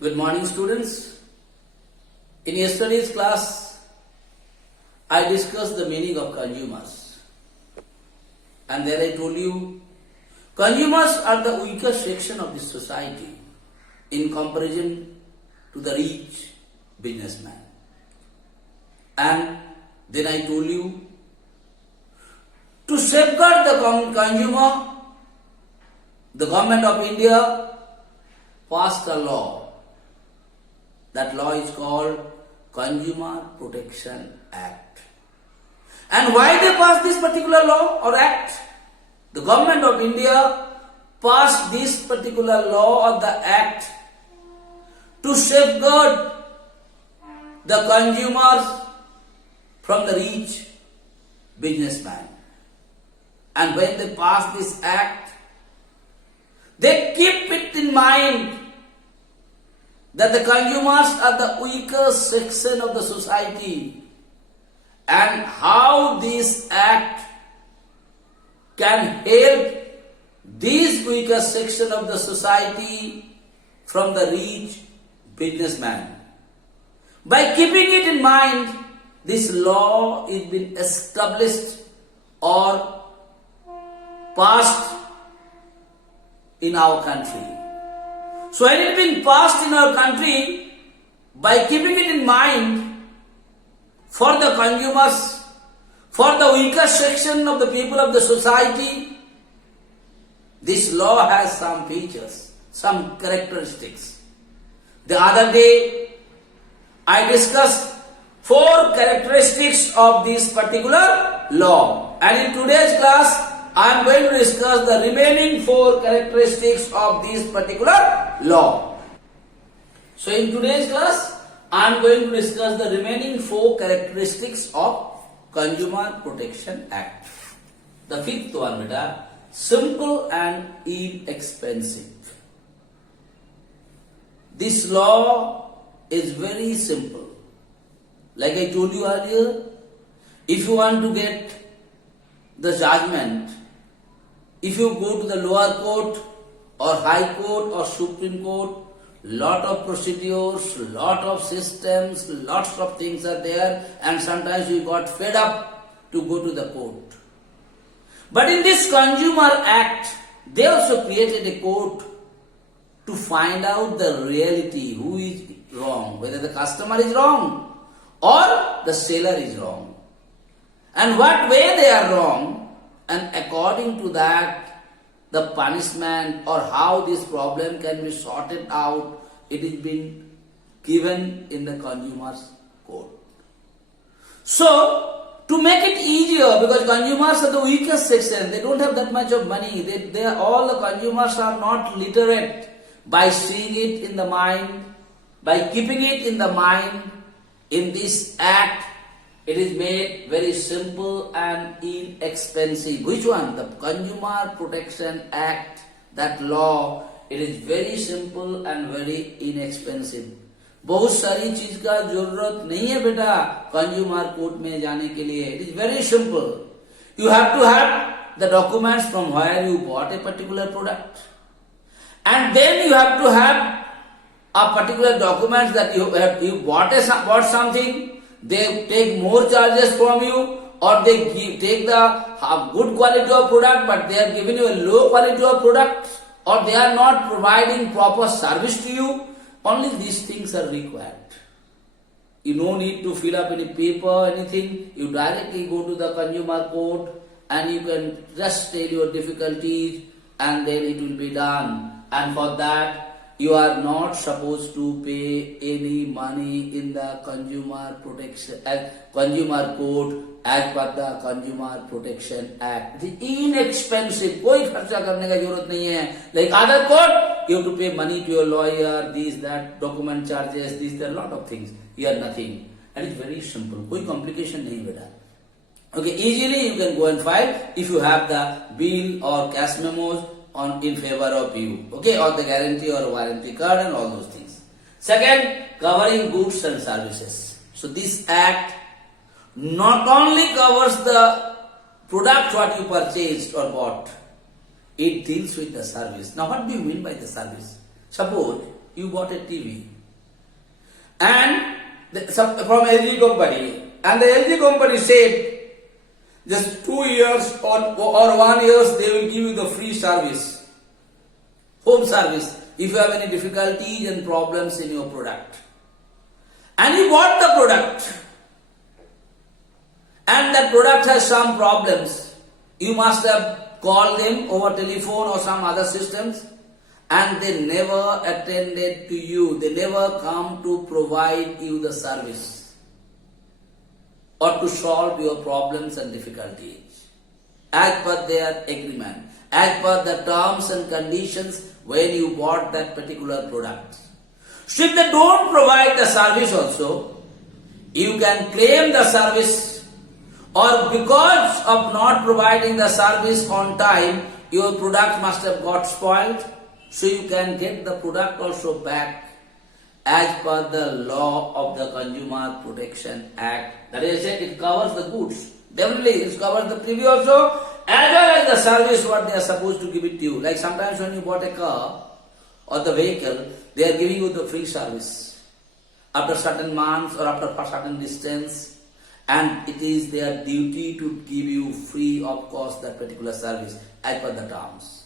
Good morning, students. In yesterday's class, I discussed the meaning of consumers. And there I told you, consumers are the weaker section of the society in comparison to the rich businessman. And then I told you, to safeguard the consumer, the government of India passed a law. That law is called Consumer Protection Act. And why they passed this particular law or act? The government of India passed this particular law or the act to safeguard the consumers from the rich businessman. And when they pass this act, they keep it in mind that the consumers are the weaker section of the society and how this act can help this weaker section of the society from the rich businessman. By keeping it in mind, this law is been established or passed in our country. So when it is being passed in our country, by keeping it in mind for the consumers, for the weaker section of the people of the society, this law has some features, some characteristics. The other day, I discussed 4 characteristics of this particular law. And in today's class, I am going to discuss the remaining 4 characteristics of this particular law. So in today's class, I am going to discuss the remaining 4 characteristics of Consumer Protection Act. The 5th one, beta, simple and inexpensive. This law is very simple. Like I told you earlier, if you want to get the judgment, if you go to the lower court or high court or supreme court, lot of procedures, lot of systems, lots of things are there, and sometimes we got fed up to go to the court. But in this Consumer Act, they also created a court to find out the reality, who is wrong, whether the customer is wrong or the seller is wrong, and what way they are wrong. And according to that, the punishment or how this problem can be sorted out, it is being given in the consumer's court. So, to make it easier, because consumers are the weakest section, they don't have that much of money, all the consumers are not literate. By seeing it in the mind, by keeping it in the mind, in this act, it is made very simple and inexpensive. Which one? The Consumer Protection Act, that law, it is very simple and very inexpensive. बहुत सारी चीज का जरूरत नहीं है बेटा consumer court में जाने के लिए. It is very simple. You have to have the documents from where you bought a particular product, and then you have to have a particular documents that you bought something. They take more charges from you, or they take the good quality of product, but they are giving you a low quality of product, or they are not providing proper service to you. Only these things are required. You no need to fill up any paper, anything. You directly go to the consumer court and you can just tell your difficulties and then it will be done. And for that, you are not supposed to pay any money in the consumer court as per the Consumer Protection Act. It is inexpensive. कोई खर्चा करने का जरूरत नहीं है. Like other court, you have to pay money to your lawyer, this, that, document charges, this, there are lot of things. Here nothing. And it's very simple. कोई complication नहीं बेटा. Okay, easily you can go and file if you have the bill or cash memos in favor of you, okay, or the guarantee or warranty card and all those things. Second, covering goods and services. So this act not only covers the product what you purchased or bought, it deals with the service. Now what do you mean by the service? Suppose you bought a TV and from LG company, and the LG company said just 2 years or 1 year they will give you the free service, home service, if you have any difficulties and problems in your product. And you bought the product and that product has some problems. You must have called them over telephone or some other systems, and they never attended to you. They never come to provide you the service or to solve your problems and difficulties as per their agreement, as per the terms and conditions when you bought that particular product. So if they don't provide the service also, you can claim the service, or because of not providing the service on time, your product must have got spoiled, so you can get the product also back as per the law of the Consumer Protection Act. That is, it covers the goods. Definitely, it covers the preview also, as well as the service what they are supposed to give it to you. Like sometimes when you bought a car or the vehicle, they are giving you the free service after certain months or after a certain distance, and it is their duty to give you free of cost that particular service as per the terms.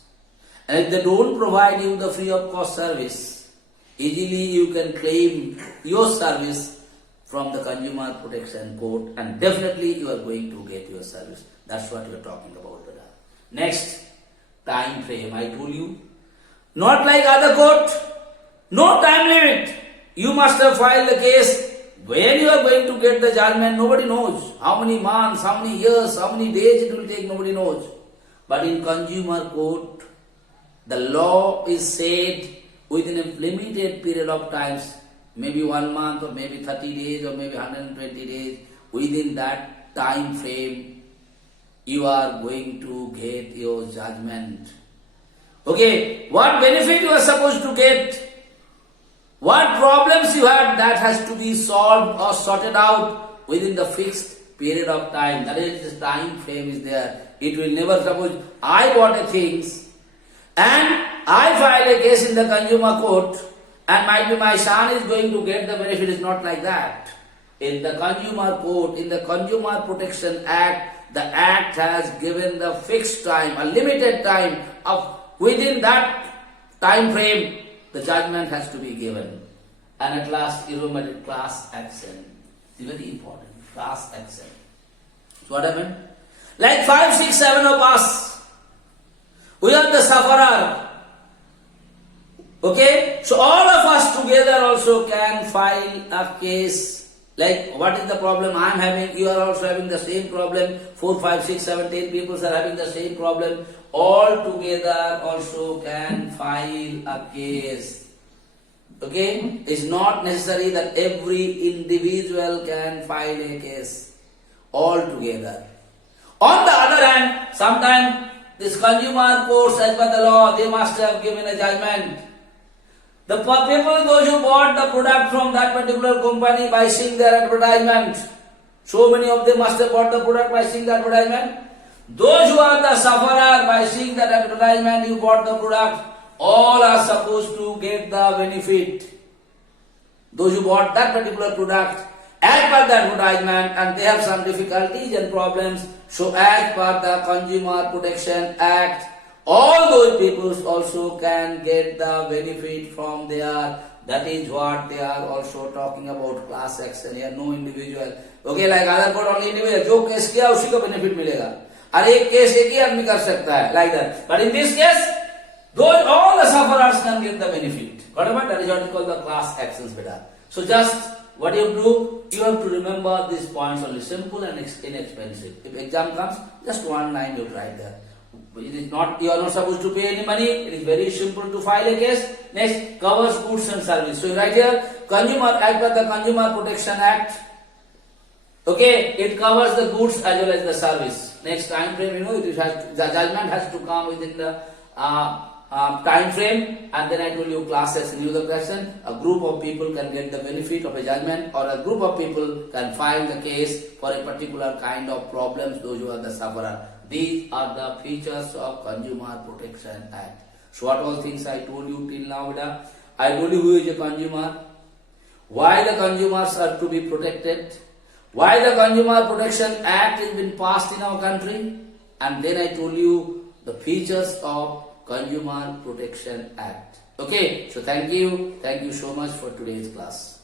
And if they don't provide you the free of cost service, easily you can claim your service from the Consumer Protection Court, and definitely you are going to get your service. That's what we are talking about today. Next, time frame. I told you, not like other court, no time limit. You must have filed the case. When you are going to get the judgment, nobody knows. How many months, how many years, how many days it will take, nobody knows. But in Consumer Court, the law is said within a limited period of times, maybe 1 month or maybe 30 days or maybe 120 days, within that time frame, you are going to get your judgment. Okay, what benefit you are supposed to get? What problems you had, that has to be solved or sorted out within the fixed period of time. That is, the time frame is there. It will never, suppose I bought a things and I filed a case in the Consumer Court, and might be my son is going to get the benefit. It's not like that. In the Consumer Court, in the Consumer Protection Act, the Act has given the fixed time, a limited time of within that time frame, the judgment has to be given. And at last, you remember class action. It's very important. Class action. So what happened? Like 5, 6, 7 of us, we are the sufferer. Okay? So all of us together also can file a case. Like, what is the problem I am having? You are also having the same problem. 4, 5, 6, 7, 10 people are having the same problem. All together also can file a case. Okay? It's not necessary that every individual can file a case. All together. On the other hand, sometimes this Consumer Courts, as per the law, they must have given a judgment. The people, those who bought the product from that particular company by seeing their advertisement, so many of them must have bought the product by seeing the advertisement. Those who are the sufferer by seeing that advertisement, you bought the product, all are supposed to get the benefit. Those who bought that particular product as per the advertisement and they have some difficulties and problems, so as per the Consumer Protection Act, all those people also can get the benefit from their, that is what they are also talking about, class action here, no individual. Okay, like other court only individual, जो case किया उसी को benefit मिलेगा. और एक case एक ही आदमी कर सकता है, like that. But in this case, those all the sufferers can get the benefit. Whatever, that is what is called the class actions, beta. So just what you do, you have to remember these points only, simple and inexpensive. If exam comes, just one line you write there. It is not, you are not supposed to pay any money. It is very simple to file a case. Next, covers goods and service. So you write here, Consumer Act of the Consumer Protection Act. Okay, it covers the goods as well as the service. Next time frame, it has, the judgment has to come within the time frame, and then I told you classes. In the question, a group of people can get the benefit of a judgment, or a group of people can file the case for a particular kind of problems, those who are the sufferer. These are the features of Consumer Protection Act. So what all things I told you till now, I told you who is a consumer, why the consumers are to be protected, why the Consumer Protection Act has been passed in our country, and then I told you the features of Consumer Protection Act. Okay, so thank you so much for today's class.